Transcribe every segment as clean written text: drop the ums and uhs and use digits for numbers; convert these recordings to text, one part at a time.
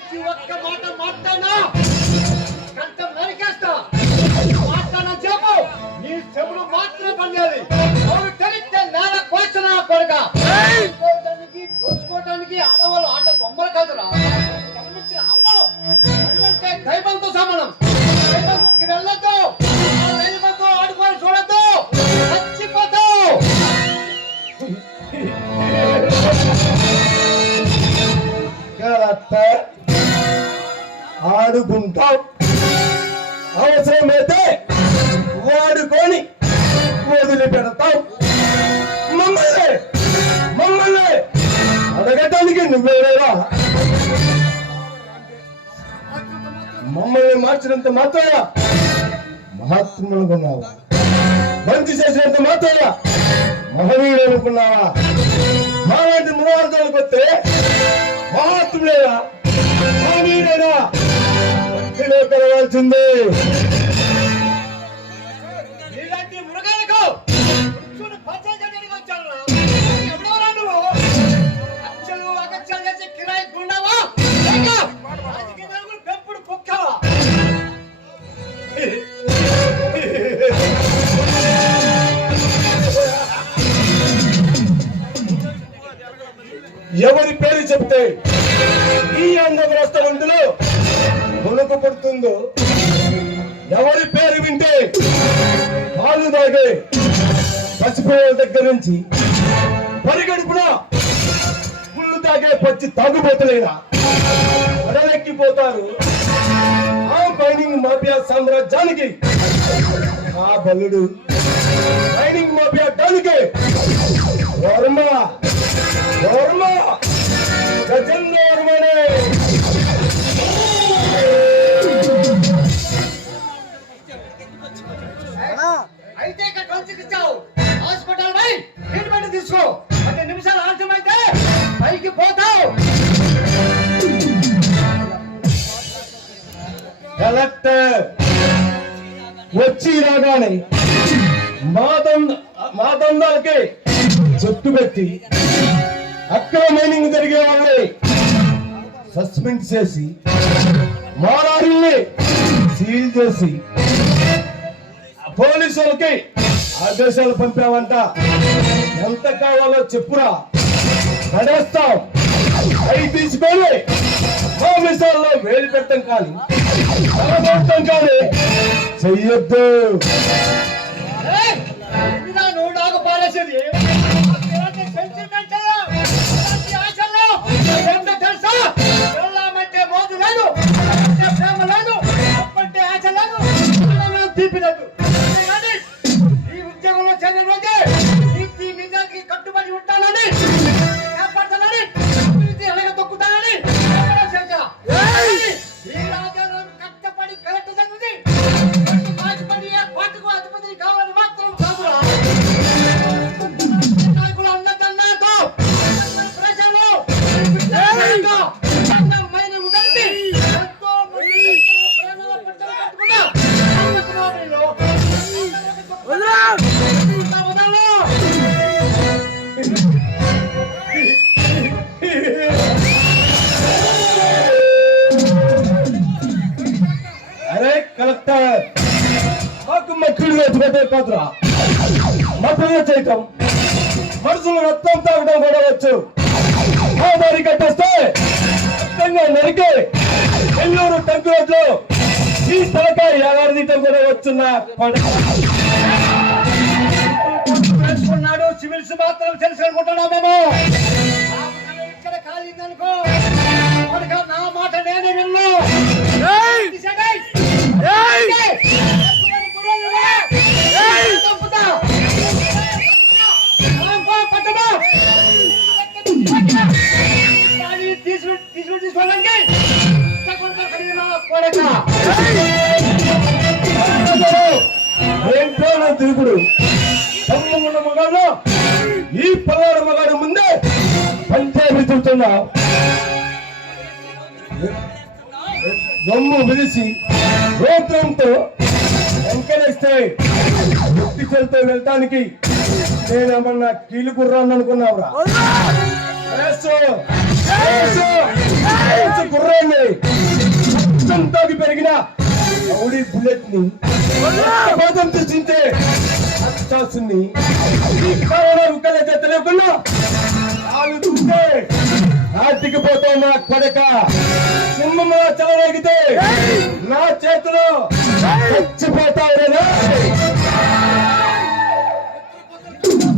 నుంచి ఒక్క మాట మాట్లాడినా కంఠం నరికేస్తా. మాట్లాడిన చెప్పు నీ చెవులు మాత్రమే పనిచేయాలి. వాళ్ళు తెలిస్తే నేల కోసిన కొడుక చూసుకోవడానికి ఆడవాళ్ళు ఆట బొమ్మలు కాదురా. గమనించిన అమ్మలు అంటే దైవంతో సమానం. దైవంకి వెళ్ళొద్దు, దైవంతో ఆడుకొని చూడద్దు, చచ్చిపోతావు. ఆడుకుంటాం, అవసరమైతే వాడుకొని వదిలిపెడతాం. మమ్మల్ని అడగటానికి నువ్వేరా? మమ్మల్ని మార్చినంత మాత్రాన మహాత్ములు ఉన్నావా? మంచి చేసినంత మాత్రాన మహనీయుడు అనుకున్నావా? మాలాంటి మునవాళ్ళకి వస్తే మహాత్ములేనా, మహనీయుడేనా కలవాల్సిందే. ఇలాంటి మృగాలకు వచ్చాను. ఎవడెవరా నువ్వు? అచ్చలు అగచ్చలు చేసి కిరాయి గుండావా? పెంపుడు కుక్కవా? ఎవరి పేరు చెప్తే ఈ అందగ్రస్త ఒంటిలో మునుకు పడుతుందో, ఎవరి పేరు వింటే పాలు తాగే పసిపిల్లల దగ్గర నుంచి పరిగడుపున పుల్లు తాగే పచ్చి తాగుబోతులైనా అడలెక్కిపోతారు. ఆ మైనింగ్ మాఫియా సామ్రాజ్యానికి ఆ బలుడు మైనింగ్ మాఫియా డానికి వర్మ గజేంద్ర వర్మనే. అయితే ఇక్కడ కొంచెకిచ్చావు. హాస్పిటల్ పై ట్రీట్మెంట్ తీసుకో. 10 నిమిషాలు ఆలస్యం అయితే పైకి పోతావు. కలెక్టర్ వచ్చి రాగానే మా దందాలకి చెట్టు పెట్టి అక్కడ మైనింగ్ జరిగే వాళ్ళని సస్పెండ్ చేసి మా లారీల్ని సీల్ చేసి పోలీసులకి ఆదేశాలు పంపావంట. ఎంత కావాలో చెప్పురా, పడేస్తాం. అవి తీసుకొని మా మిసాల్లో వేలు పెట్టడం కానీ తలబట్టం కానీ చెయ్యొద్దు. నువ్వు నాకు పాలేసేది తెలుసా? వెళ్ళామంటే మోజు లేదు, ప్రేమ లేదు, అప్పంటే ఆశ లేదు, తీపి లేదు. ఈ ఉద్యోగంలో చేరిన రోజే నీతి నిజానికి కట్టుబడి ఉంటానని, కాపాడుతానని, అలగ తొక్కుతానని ఈ రాజ్యాంగం కష్టపడి కరెక్ట్ చదివింది. బాధపడి పాటుకు అధిపతి కావాలని మాత్రం కాదురా. అన్నదన్నాతో ప్రజలు అన్నమైన ఉండండి. ఎంతో మంది ప్రాణాల పట్టలు కట్టుకున్నా అరే కలెక్టర్, మాకు మక్కులు వేసుకుంటే కాదురా, మక్కులు చేయటం, మనుషులు రక్తం తాగడం కూడా వచ్చు. ఆ దారి కట్టేస్తే రక్తంగా నరికి నెల్లూరు టంకు రోడ్లో ఈ తలకాయ ఎలాడదీయటం కూడా వచ్చున్నా తెలుసుకున్నాడు. సివిల్స్ మాత్రం తెలుసు అనుకుంటున్నామేమో. ఇక్కడ కాలిందనుకో నా మాట నేనే విన్ను. తీసుకోవాలంటే తిరుగుడు తమ్మున్న మగాడు ఈ పల్లాడు మగాడు ముందే పంచాయతీ తిరుగుతున్నా. దమ్ము విలిసి గోత్రంతో వెంకటేస్తే వ్యక్తితో వెళ్ళటానికి నేనేమన్నా కీలు గుర్రాన్ని అనుకున్నావురా? గుర్రాన్ని రక్తంతో పెరిగిన రౌడీ బుల్లెట్ ని పాదం తెచ్చింటే అచ్చాసుని ఈ కరోనా ఉక్కలే తెలియకుండా ఆలుతుంటే నాటికి పోతావు నా కొడక సింహంలో చెలరేగితే నా చేతిలో చచ్చిపోతావు రే.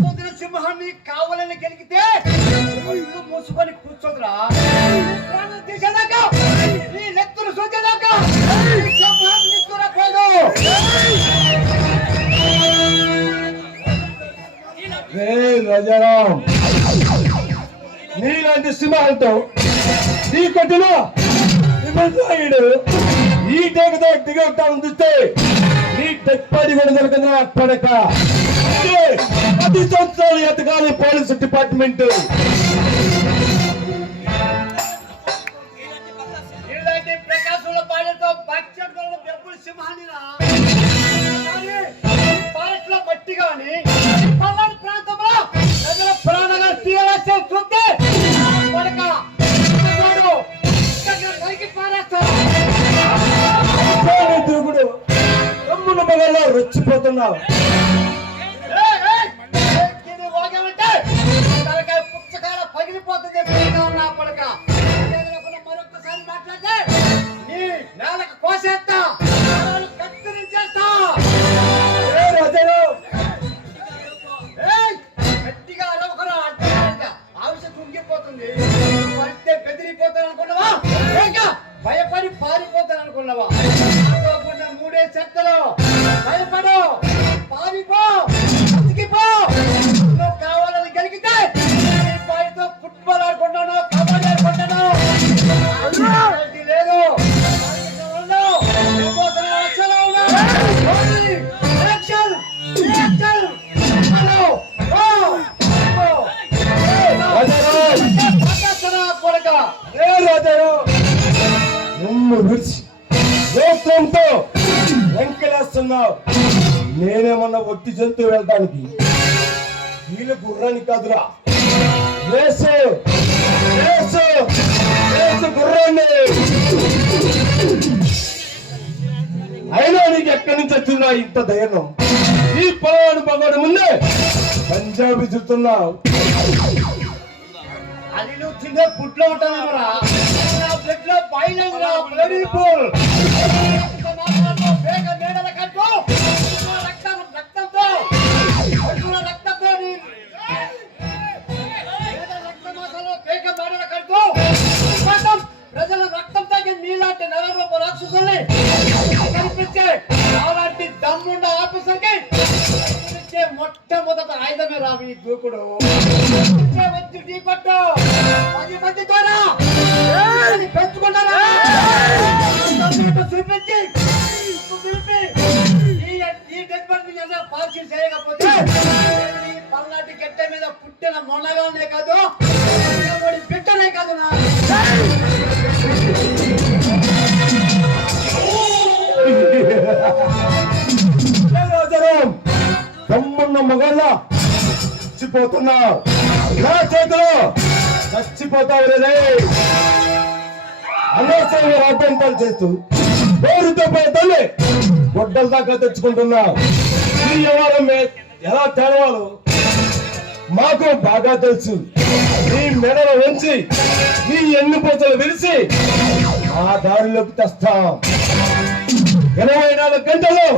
పొద్దున సింహాన్ని కావాలని గెలిగితే ఇల్లు మూసుకొని కూర్చోదురా. ప్రాణం తీసేదాకా నీ నెత్తులు సూచేదాకా ఈ సింహాన్ని నిద్రపోదు. రే రాజారాం, నీలాంటి సింహాలతో ఈ కొట్టులో నిబంధుడు ఈ టేకతో దిగొట్టాలని చూస్తే నీ టెక్పాడి కూడా దొరకదు నా పడక. 10 సంవత్సరాలు ఎతకాలి పోలీసు డిపార్ట్మెంట్. ఇలాంటి ప్రకాశంలో పాడేతో బాక్సెట్లలో బెబ్బులు సింహాన్ని ఫారెస్ట్ లో మట్టి గాని పల్నాడు ప్రాంతంలో ప్రజల ప్రాణంగా తీయాల్సి చూస్తే పడక పైకి పారేస్తారు. దూకుడు తమ్ముల మగల్లో రెచ్చిపోతున్నావు. మరొకసారి మాట్లాడితే నీ నేలకు కోసేస్తా, కత్తిరించేస్తా. గట్టిగా అరవకరా అంటే ఆవిషం కుంగిపోతుంది. పడితే బెదిరిపోతాను అనుకున్నావా? భయపడి పారిపోతాను అనుకున్నావా? మూడే చెత్తలు భయపడు, పారిపో, బతికిపో. నువ్వు కావాలని కలిగితే పాయితో ఫుట్బాల్ ఆడుకుంటాను, కబడ్డీ ఆడుకుంటాను. లేదు నిన్ను విడిచి దోస్తంతో వెంకలేస్తున్నావు. నేనేమన్నా ఒట్టి జంతువు వెళ్ళడానికి వీళ్ళు గుర్రాన్ని కాదురా. రేసు రేసు రేసు గుర్రాన్ని. అయినా నీకు ఎక్కడి నుంచి వచ్చిందా ఇంత ధైర్యం? ఈ పొలాన్ని పగడు ముందే పంజాబీ చూస్తున్నావు. అది నువ్వు తినే పుట్లో ఉంటానరా. నా బ్లడ్ లో బయలుదేరా బ్లడీ పూల్. వేగ మేడల కట్టు రక్తంతో రక్తంతో రక్తమాసాలు వేగ మేడల కట్టు ప్రజల రక్తంతో నీలాంటి నరరూప రాక్షసుల్ని కనిపించే అలాంటి దమ్ముండ ఆఫీసర్కి మొట్టమొదట ఆయుధమే రావి దూకుడు. వచ్చి ఢీ కొట్టు 10 మందితోనా పెంచుకుంటారా చూపించి ఈ డెడ్ బాడీ పార్టీ చేయకపోతే ఈ పల్నాటి గడ్డ మీద పుట్టిన మొన్నగానే కాదు, బిడ్డనే కాదు నా తమ్మున్న మగల్లా చచ్చిపోతున్నావు. నా చేతిలో చచ్చిపోతావు రే. అనవసరంగా అభ్యంతరాలు చేస్తూ పేరుతో పోయే తల్లి గొడ్డల దాకా తెచ్చుకుంటున్నావు. ఈ వ్యవహారం ఎలా తెలవాలో మాకు బాగా తెలుసు. నీ మెడలు వంచి నీ ఎన్నుపోతలు విరిసి ఆ దారిలోకి తెస్తాం. 24 గంటల్లో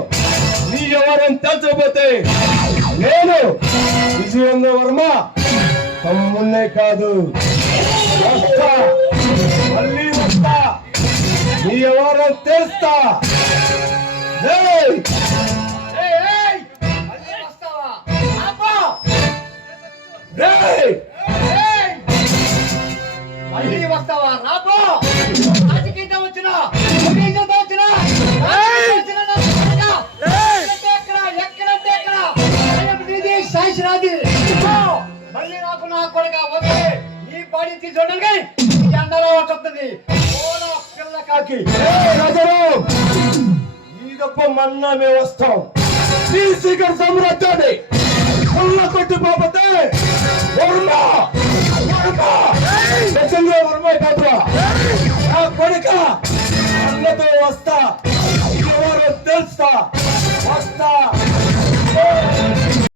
నీ వ్యవహారం తెచ్చకపోతే నేను విజయేంద్ర వర్మ తమ్మున్నే కాదు వస్తా, మళ్ళీ వస్తా, నీ వ్యవహారం తెలుస్తా. మళ్ళీ వస్తావా? రాబో రాజకీయంగా వచ్చిన మళ్ళీ నాకు నా కొడుక వస్తే ఈ బాడీ తీసుకోవడానికి ఎండలో వస్తుంది పిల్ల కాకి. ఈ గొప్ప మన్నా మేము వస్తాం. ఈ శిఖర్ సామ్రాజ్యాన్ని కొల్ల కొట్టి పోతే వర్మ వర్మ వర్మ కాదురా నా కొడుక పిల్లతో వస్తా ఎవరో తెలుస్తా వస్తా